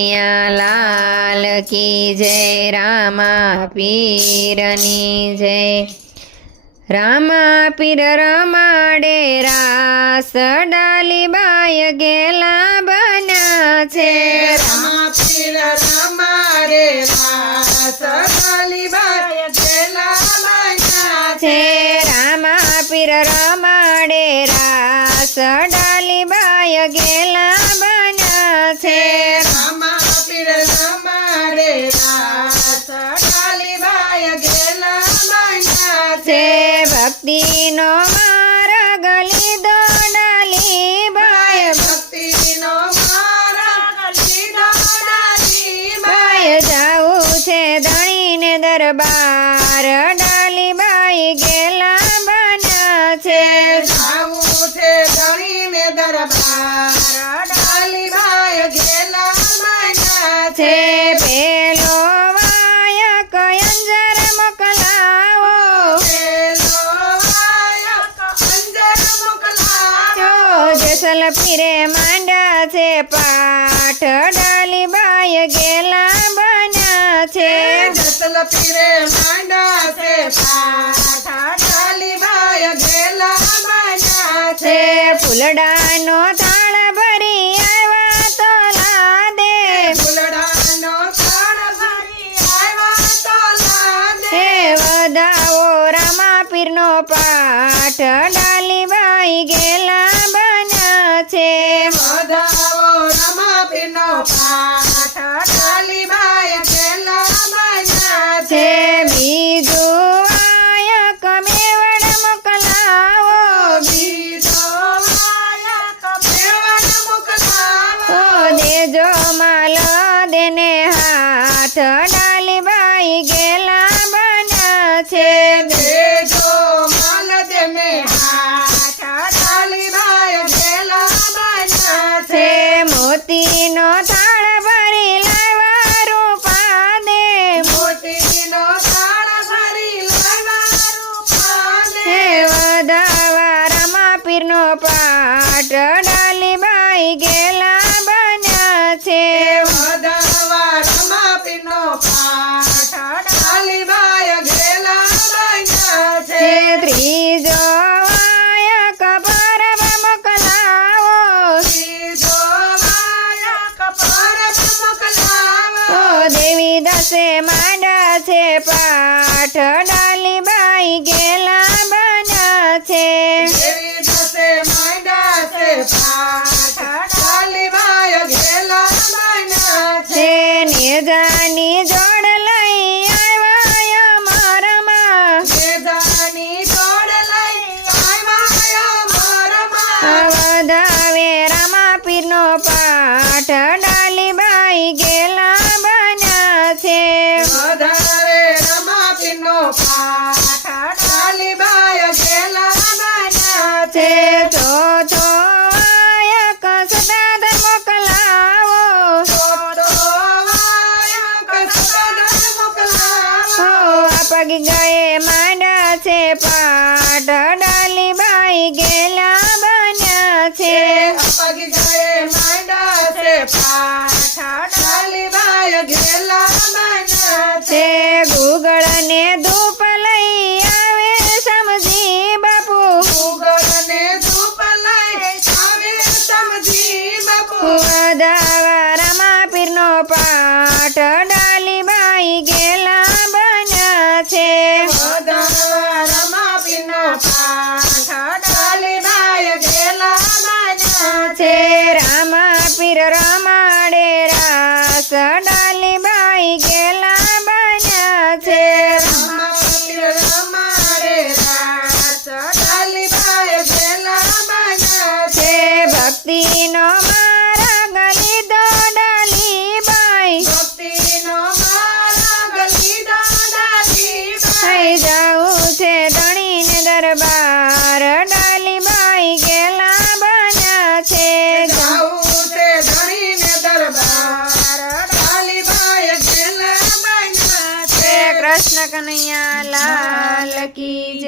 લાલ કી જય, રામા પીરની જય। રામા પીર રમાડે રાસ, ડાલીબાઈ ગેલા બન્યા છે। રામા પીર રમાડે રાસ, ડાલીબાઈ ગેલા બન્યા છે। રામા પીર રમાડે રાસ, ડાલીબાઈ ગેલા બન્યા છે। રામા પીર રમાડે રાસ, ડાલીબાઈ ગેલા બન્યા છે। ભક્તિનો માર્ગ લીધો ડાલીબાઈ, ભક્તિનો માર્ગ લીધો ડાલીબાઈ, જાવું છે ધણીને દરબાર, ડાલીબાઈ ગેલા બન્યા છે। જાવું છે ધણીને દરબાર, ડાલીબાઈ ગેલા બન્યા છે। પેલો વાયક અંજર મોકલાવો, જેસલ પીરે માંડ્યા છે પાઠ, ડાલીબાઈ ગેલા બન્યા છે। જેસલ પીરે માંડ્યા છે પાઠ, ડાલીબાઈ ગેલા બન્યા છે। ફૂલડાનો થાળ ભરી આવ્યા તો લાદે, ફૂલડાનો થાળ ભરી આવ્યા તો લાદે, વધાવો રામા પીરનો પાઠ, ડાલીબાઈ ગેલા બન્યા છે। વધાવો રામા પીરનો પાઠ, ડાલીબાઈ ગેલા બન્યા છે। બીજું વાયક મેવડ મોકલાવો, બીજો વાયક મેવડ મોકલાવો, દેજો માલ દેને હાથ, ડાલીબાઈ ગેલા બન્યા છે। દેજો માલ દેને હાથ, ડાલીબાઈ ગેલા બન્યા છે। મોતીનો થાળ ભરી લાવ્યા રૂપા દે, મોતીનો થાળ ભરી લાવ્યા રૂપા દે, વધાવા રામા પીરનો પાઠ, ડાલીબાઈ ગેલા બન્યા છે। વધાવા રામા પીરનો પાઠ, ડાલીબાઈ ગેલા બન્યા છે। ત્રીજો વાયક પરબ મોકલાવો, ત્રીજો વાયક પરબ મોકલાવો, દેવી દસે માંડ્યા છે પાઠ, ડાલીબાઈ ગેલા બન્યા છે। દેવી દસે માંડ્યા છે પાઠ, ડાલીબાઈ ગેલા બન્યા છે। નેજાની જોડ લઈ આવ્યા અમારમાં, વેદાની જોડ લઈ આવ્યા મારમાં, વધાવે રામા પીરનો પાઠ, ડાલીબાઈ ગેલા બન્યા છે। વધારે રામા પીરનો પાઠ, ડાલીબાઈ ગેલા બન્યા છે। ચોથો વાયક સદાદર મોકલાવો, ચોથો વાયક સદાદર મોકલાવો, પગી ગયે માંડ્યા છે પાઠ, ડાલીબાઈ ગેલા બન્યા છે। પગી ગયે માંડ્યા છે પાઠ, ડાલીબાઈ ગેલા બન્યા છે। ગુગળ ને ધૂપ લઈ આવે સમજી બાપુ, ઉગડને ધૂપ લઈ આવે સમજી બાપુ, વધાવા રામા પીરનો પાઠ, ડાલીબાઈ ગેલા બન્યા છે। વધાવા રામા પીરનો પાઠ, ડાલીબાઈ ગેલા બન્યા છે। રામા પીર રમાડે રાસ, ડાલીબાઈ ગેલા બન્યા છે। રામા પીર રમાડે રાસ, ડાલીબાઈ ગેલા બન્યા છે। ભક્તિનો માર્ગ લીધો ડાલીબાઈ, ભક્તિનો માર્ગ લીધો ડાલીબાઈ, જાવું છે ધણીને દરબાર,